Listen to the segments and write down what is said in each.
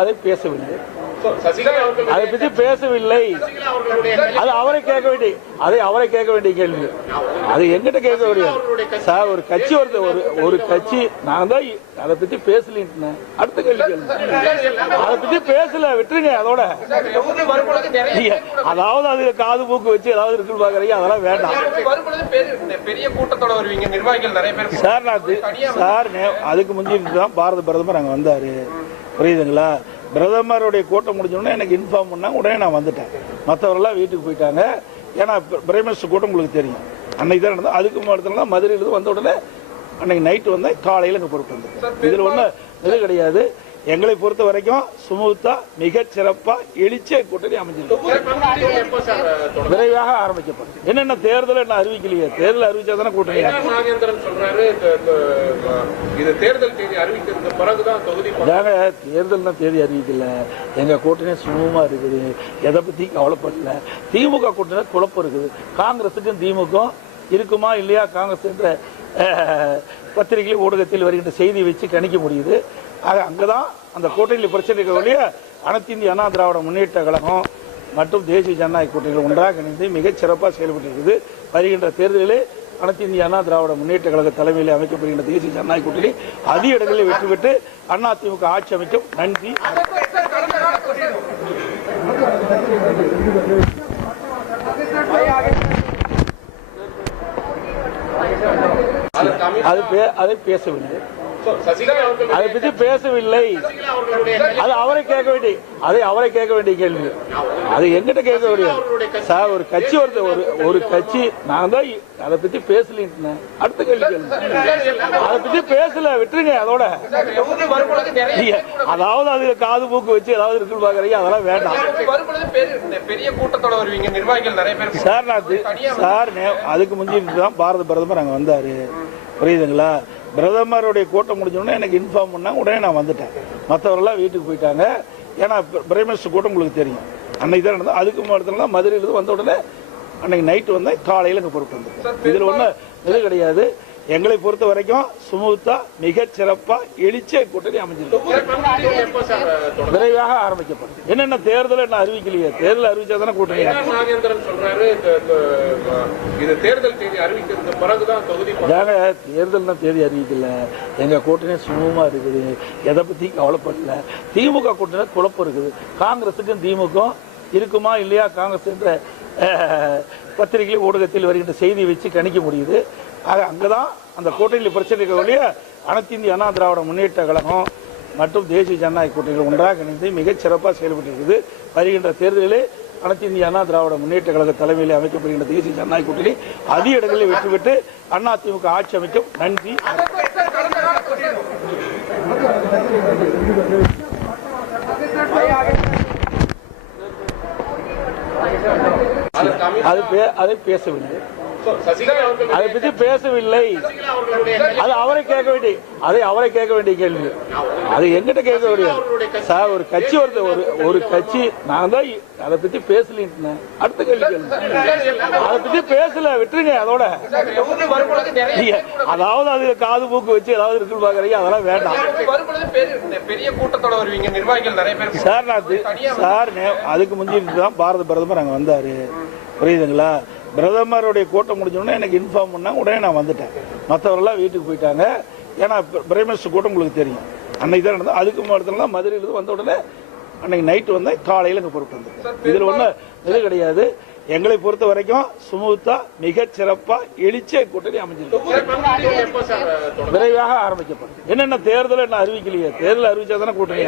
அதை பேசவில்லை, அதை பற்றி பேசவில்லை. அது அவரை கேட்க வேண்டிய கேள்வி, அது எங்கிட்ட கேட்க முடியாது சார். ஒரு கட்சி நான் தான் அதை பத்தி பேசலின்னு அடுத்த கேள்வி கேளுங்க. அதை பத்தி பேசல, விட்டுருங்க அதோட. அதாவது அது காது மூக்கு வச்சு ஏதாவது இருக்குன்னு பாக்குறீங்க, அதெல்லாம் வேண்டாம் பெரிய கூட்டத்தோட வருவீங்க, நிர்வாகிகள் நிறைய பேர் சார். அதுக்கு முந்தைய தான் பாரத பிரதமர் அங்க வந்தாரு, புரியுதுங்களா? பிரதமருடைய கூட்டம் முடிஞ்சோடனே எனக்கு இன்ஃபார்ம் பண்ணாங்க, உடனே நான் வந்துட்டேன். மற்றவரெல்லாம் வீட்டுக்கு போயிட்டாங்க. ஏன்னா பிரைம் மினிஸ்டர் கூட்டம் உங்களுக்கு தெரியும், அன்னைக்கு தான் நடந்தது. அதுக்கு இடத்துல மதுரையிலிருந்து வந்த உடனே அன்னைக்கு நைட்டு வந்தேன், காலையில் இங்கே பொறுப்பு வந்தேன். இதில் ஒன்றும் இது கிடையாது. எங்களை பொறுத்த வரைக்கும் சுமூத்தா மிக சிறப்பா எழுச்சிய கூட்டணி அமைஞ்சிருக்கு. விரைவாக ஆரம்பிக்கப்படும். என்னென்ன தேர்தல் என்ன அறிவிக்கலையே, தேர்தல் அறிவிச்சா தானே கூட்டணி. தேர்தல் தேதி அறிவிக்கிறது பிறகுதான் தொகுதி. தேர்தல் தேதி அறிவிக்கல, எங்க கூட்டணி சுமூகமா இருக்குது, எதை பத்தி கவலைப்படல. திமுக கூட்டணி குழப்பம் இருக்குது. காங்கிரசுக்கும் திமுக இருக்குமா இல்லையா, காங்கிரஸ் என்ற பத்திரிகை ஊடகத்தில் வருகின்ற செய்தி வச்சு கணிக்க முடியுது. அங்கதான் அந்த கூட்டணியில் பிரச்சனை இருக்க அனைத்து இந்திய அண்ணா திராவிட முன்னேற்ற கழகம் மற்றும் தேசிய ஜனநாயக கூட்டணிகள் ஒன்றாக இணைந்து மிகச் சிறப்பாக செயல்பட்டு இருக்குது. வருகின்ற தேர்தலிலே அனைத்து இந்திய அண்ணா திராவிட முன்னேற்ற கழக தலைமையில் அமைக்கப்படுகின்ற தேசிய ஜனநாயக கூட்டணி அதிக இடங்களில் வெற்றி பெற்று அதிமுக ஆட்சி அமைக்கும். நன்றி. அதை பேசவில்லை, அதை பற்றி பேசவில்லை. அது அவரை கேட்க வேண்டிய கேள்வி, அது எங்கிட்ட கேட்க முடியாது சார். ஒரு கட்சி நான் தான் அதை பத்தி பேசலின்னு அடுத்த கேள்வி கேளுங்க. அதை பத்தி பேசல, விட்டுருங்க அதோட. அதாவது அது காது மூக்கு வச்சு ஏதாவது இருக்குன்னு பாக்குறீங்க, அதெல்லாம் வேண்டாம் பெரிய கூட்டத்தோட வருவீங்க, நிர்வாகிகள் நிறைய பேர் சார். அதுக்கு முந்தைய தான் பாரத பிரதமர் அங்க வந்தாரு, புரியுதுங்களா? பிரதமருடைய கூட்டம் முடிஞ்சோடனே எனக்கு இன்ஃபார்ம் பண்ணாங்க, உடனே நான் வந்துட்டேன். மற்றவரெல்லாம் வீட்டுக்கு போயிட்டாங்க. ஏன்னா பிரைம் மினிஸ்டர் கூட்டம் உங்களுக்கு தெரியும், அன்னைக்கு தான் நடந்தது. அதுக்கு இடத்துல மதுரையிலிருந்து வந்த உடனே அன்னைக்கு நைட்டு வந்தேன், காலையில் இங்கே பொறுப்பு வந்தேன். இதில் ஒன்றும் இது கிடையாது. எங்களை பொறுத்த வரைக்கும் சுமூத்தா மிக சிறப்பா எழுச்சிய கூட்டணி அமைஞ்சிருக்கு. விரைவாக ஆரம்பிக்கப்படும். என்னென்ன தேர்தல் என்ன அறிவிக்கலையே, தேர்தல் அறிவிச்சா தானே கூட்டணி. தேர்தல் தேதி அறிவிக்கிறது பிறகுதான் தொகுதி. தேர்தல் தேதி அறிவிக்கல, எங்க கூட்டணி சுமூகமா இருக்குது, எதை பத்தி கவலைப்படல. திமுக கூட்டணி குழப்பம் இருக்குது. காங்கிரசுக்கும் திமுக இருக்குமா இல்லையா, காங்கிரஸ் என்ற பத்திரிகை ஊடகத்தில் வருகின்ற செய்தி வச்சு கணிக்க முடியுது. அங்கதான் அந்த கூட்டணியில் பிரச்சனை இருக்க அனைத்து இந்திய அண்ணா திராவிட முன்னேற்ற கழகம் மற்றும் தேசிய ஜனநாயக கூட்டணிகள் ஒன்றாக இணைந்து மிகச் சிறப்பாக செயல்பட்டு இருக்குது. வருகின்ற தேர்தலிலே அனைத்து இந்திய அண்ணா திராவிட முன்னேற்ற கழக தலைமையில் அமைக்கப்படுகின்ற தேசிய ஜனநாயக கூட்டணி அதிக இடங்களில் வெற்றி பெற்று அதிமுக ஆட்சி அமைக்கும். நன்றி. அதை பேசவில்லை, அதை பற்றி பேசவில்லை. அது அவரை கேட்க வேண்டிய கேள்வி, அது எங்கிட்ட கேட்க முடியாது சார். ஒரு கட்சி நான் தான் அதை பத்தி பேசலின்னு அடுத்த கேள்வி கேளுங்க. அதை பத்தி பேசல, விட்டுருங்க அதோட. அதாவது அது காது மூக்கு வச்சு ஏதாவது இருக்குன்னு பாக்குறீங்க, அதெல்லாம் வேண்டாம் பெரிய கூட்டத்தோட வருவீங்க, நிர்வாகிகள் நிறைய பேர் சார். அதுக்கு முந்தைய தான் பாரத பிரதமர் அங்க வந்தாரு, புரியுதுங்களா? பிரதமருடைய கூட்டம் முடிஞ்சோடனே எனக்கு இன்ஃபார்ம் பண்ணாங்க, உடனே நான் வந்துட்டேன். மற்றவரெல்லாம் வீட்டுக்கு போயிட்டாங்க. ஏன்னா பிரைம் மினிஸ்டர் கூட்டம் உங்களுக்கு தெரியும், அன்னைக்கு தான் நடந்தது. அதுக்கு இடத்துல மதுரையிலிருந்து வந்த உடனே அன்னைக்கு நைட்டு வந்தேன், காலையில் இங்கே பொறுப்பு வந்தேன். இதில் ஒன்றும் இது கிடையாது. எங்களை பொறுத்த வரைக்கும் சுமூத்தா மிகச் சிறப்பா எழுச்சிய கூட்டணி அமைஞ்சிருக்கு. விரைவாக ஆரம்பிக்கப்படும். என்னென்ன தேர்தல் என்ன அறிவிக்கலையே, தேர்தல் அறிவிச்சா தானே கூட்டணி.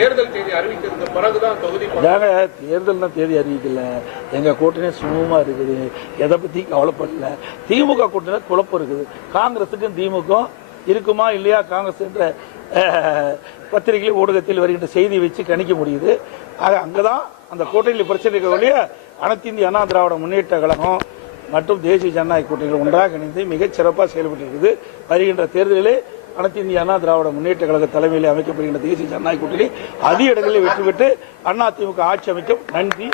தேர்தல் தேதி அறிவிக்கிறது பிறகுதான் தொகுதி. தேர்தல் தேதி அறிவிக்கல, எங்க கூட்டணி சுமூகமா இருக்குது, எதை பத்தி கவலைப்படல. திமுக கூட்டணி குழப்பம் இருக்குது. காங்கிரசுக்கும் திமுக இருக்குமா இல்லையா, காங்கிரஸ் என்ற பத்திரிகை ஊடகத்தில் வருகின்ற செய்தி வச்சு கணிக்க முடியுது. அங்கதான் அந்த கூட்டணியில் பிரச்சனை இருக்க அனைத்து இந்திய அண்ணா திராவிட முன்னேற்ற கழகம் மற்றும் தேசிய ஜனநாயக கூட்டணிகள் ஒன்றாக இணைந்து மிகச் சிறப்பாக செயல்பட்டு இருக்குது. வருகின்ற தேர்தலிலே அனைத்து இந்திய அண்ணா திராவிட முன்னேற்ற கழக தலைமையில் அமைக்கப்படுகின்ற தேசிய ஜனநாயக கூட்டணி அதிக இடங்களில் வெற்றி பெற்று அதிமுக ஆட்சி அமைக்கும். நன்றி.